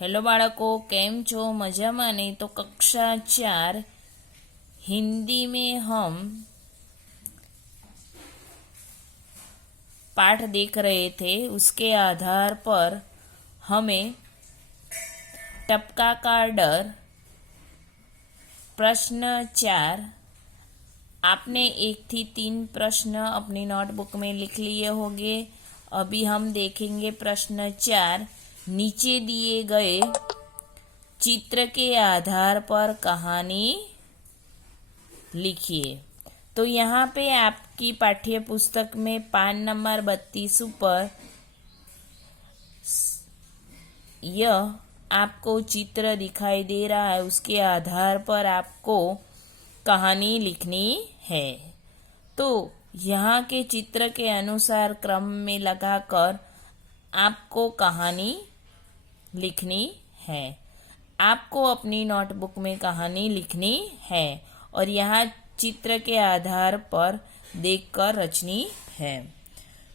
Hello बाळको, केम छो? मजामा ने? तो कक्षा 4 हिंदी में हम पाठ देख रहे थे। उसके आधार पर हमें टपका का डर प्रश्न 4, आपने 1 થી 3 प्रश्न अपनी नोटबुक में लिख लिए होंगे। अभी हम देखेंगे प्रश्न 4। नीचे दिए गए चित्र के आधार पर कहानी लिखिए। तो यहाँ पे आपकी पाठ्य पुस्तक में पान नंबर 32 पर यह आपको चित्र दिखाई दे रहा है। उसके आधार पर आपको कहानी लिखनी है। तो यहाँ के चित्र के अनुसार क्रम में लगाकर आपको कहानी लिखनी है। आपको अपनी नोटबुक में कहानी लिखनी है और यहाँ चित्र के आधार पर देखकर रचनी है।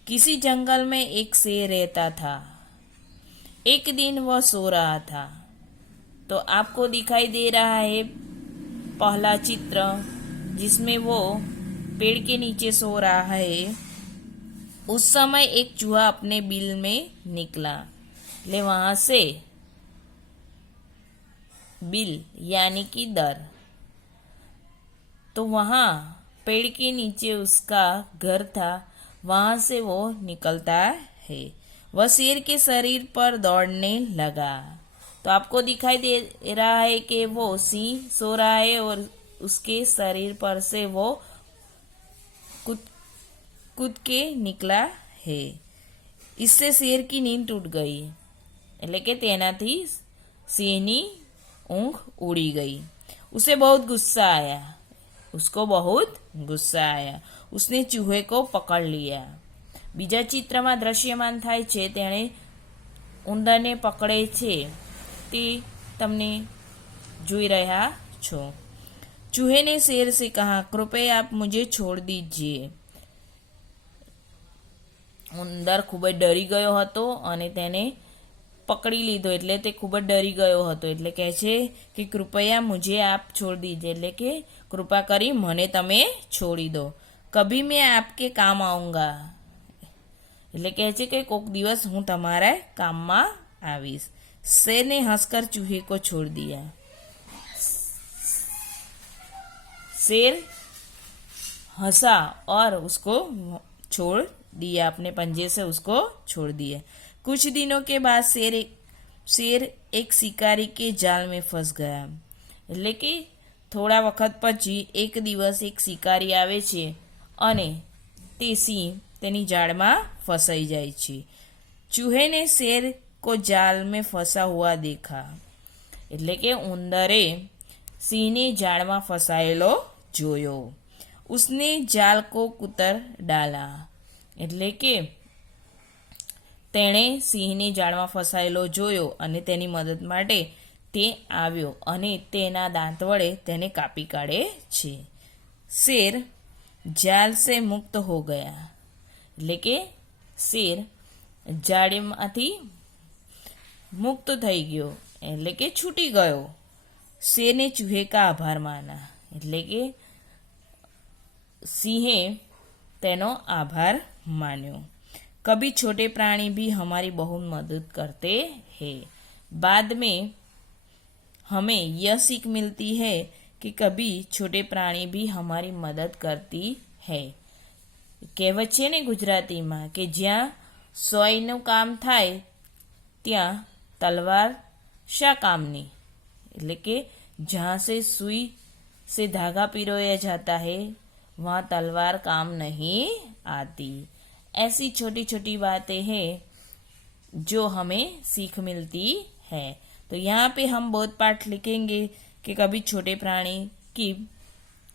किसी जंगल में एक शेर रहता था। एक दिन वह सो रहा था। तो आपको दिखाई दे रहा है पहला चित्र, जिसमें वो पेड़ के नीचे सो रहा है। उस समय एक चूहा अपने बिल में निकला। ले वहां से बिल यानी कि दर, तो वहां पेड़ के नीचे उसका घर था। वहां से वो निकलता है। वह शेर के शरीर पर दौड़ने लगा। तो आपको दिखाई दे रहा है कि वो सिंह सो रहा है और उसके शरीर पर से वो कूद के निकला है। इससे शेर की नींद टूट गई, એટલે કે તેનાથી સિંહની ઊંઘ ઉડી ગઈ। उसे बहुत गुस्सा आया। उसको बहुत गुस्सा आया। उसने चूहे को पकड़ लिया। बीजा चित्રમાં દ્રશ્યમાન થાય છે તેણે ઉંદરને પકડે છે તે તમને જોઈ રહ્યા છો। चूहे ने शेर से कहा, कृपया आप मुझे छोड़ दीजिए। ઉંદર ખૂબ જ ડરી ગયો હતો અને તેને પકડી લીધો, એટલે તે ખૂબ જ ડરી ગયો હતો। એટલે કહે છે કે કૃપયા મુझे आप छोड़ दीजिए, એટલે કે કૃપા કરી મને તમે છોડી દો। કભી मैं आपके काम आऊंगा, એટલે કહે છે કે કોક દિવસ હું તમારા કામમાં આવીશ। शेर ने हंसकर चूहे को छोड़ दिया। शेर हंसा और उसको छोड़ दिया, अपने पंजे से उसको छोड़ दिया। कुछ दिनों के बाद शेर एक शिकारी के जाल में फंस गया। એટલે કે થોડા વખત પછી એક દિવસ એક શિકારી આવે છે અને તે સિંહ તેની જાળમાં ફસાઈ જાય છે। चूहे ने शेर को जाल में फंसा हुआ देखा। એટલે કે ઉંદરે સિંહને જાળમાં ફસાયેલો જોયો। उसने जाल को कुतर डाला, એટલે કે તેણે સિંહની જાળમાં ફસાયેલો જોયો અને તેની મદદ માટે તે આવ્યો અને તેના દાંત વડે તેને કાપી કાઢે છે। शेर जाल से मुक्त हो गया, એટલે કે शेर જાળીમાંથી મુક્ત થઈ ગયો, એટલે કે છૂટી ગયો। शेर ने चूहे का आभार माना, એટલે કે સિંહે તેનો આભાર मान्यो। कभी छोटे प्राणी भी हमारी बहुत मदद करते हैं। बाद में हमें यह सीख मिलती है कि कभी छोटे प्राणी भी हमारी मदद करती है। कहेवत છે ને ગુજરાતીમાં કે જ્યાં સોયનું કામ થાય ત્યાં તલવાર શા કામની, એટલે કે जहाँ से सुई से धागा पिरोया जाता है वहाँ तलवार काम नहीं आती। ऐसी छोटी छोटी बातें हैं जो हमें सीख मिलती है। तो यहाँ पे हम बोध पाठ लिखेंगे कि कभी छोटे प्राणी की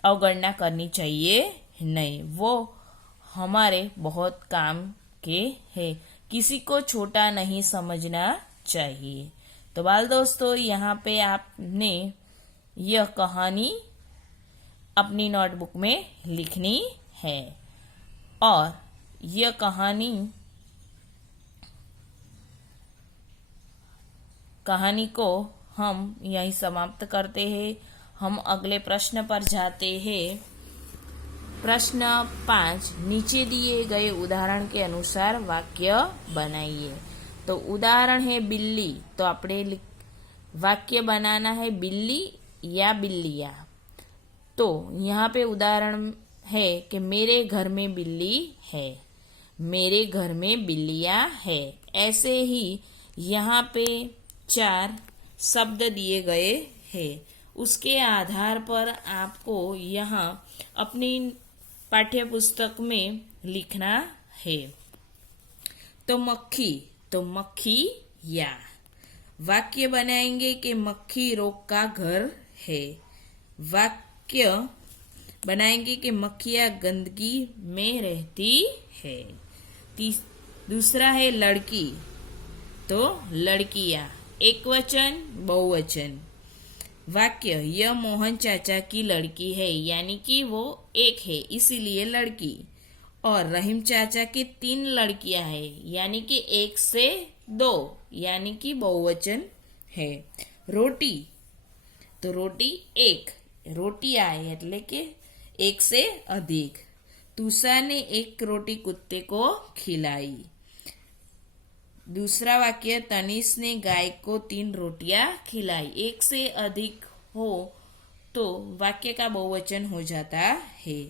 अवगणना करनी चाहिए नहीं, वो हमारे बहुत काम के हैं। किसी को छोटा नहीं समझना चाहिए। तो बाल दोस्तों, यहाँ पे आपने यह कहानी अपनी नोटबुक में लिखनी है और यह कहानी कहानी को हम यहीं समाप्त करते हैं। हम अगले प्रश्न पर जाते हैं। प्रश्न 5, नीचे दिए गए उदाहरण के अनुसार वाक्य बनाइए। तो उदाहरण है बिल्ली, तो આપણે वाक्य बनाना है बिल्ली या बिल्लियाँ। तो यहाँ पे उदाहरण है कि मेरे घर में बिल्ली है, मेरे घर में बिल्लियाँ है। ऐसे ही यहाँ पे 4 शब्द दिए गए हैं। उसके आधार पर आपको यहाँ अपनी पाठ्य पुस्तक में लिखना है। तो मक्खी या वाक्य बनाएंगे कि मक्खी रोग का घर है। वाक्य बनाएंगे कि मक्खियाँ गंदगी में रहती है। दूसरा है लड़की, तो लड़कियाँ एकवचन बहुवचन। वाक्य यह मोहन चाचा की लड़की है, यानी कि वो एक है इसीलिए लड़की। और रहीम चाचा की 3 लड़कियां हैं, यानी कि 1 से 2, यानी कि बहुवचन है। रोटी, तो रोटी एक, रोटी आए એટલે કે 1 से अधिक। तुषार ने 1 रोटी कुत्ते को खिलाई। दूसरा वाक्य तनिष ने गाय को 3 रोटियां खिलाई। 1 से अधिक हो तो वाक्य का बहुवचन हो जाता है।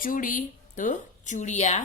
चूड़ी, तो चूड़ियाँ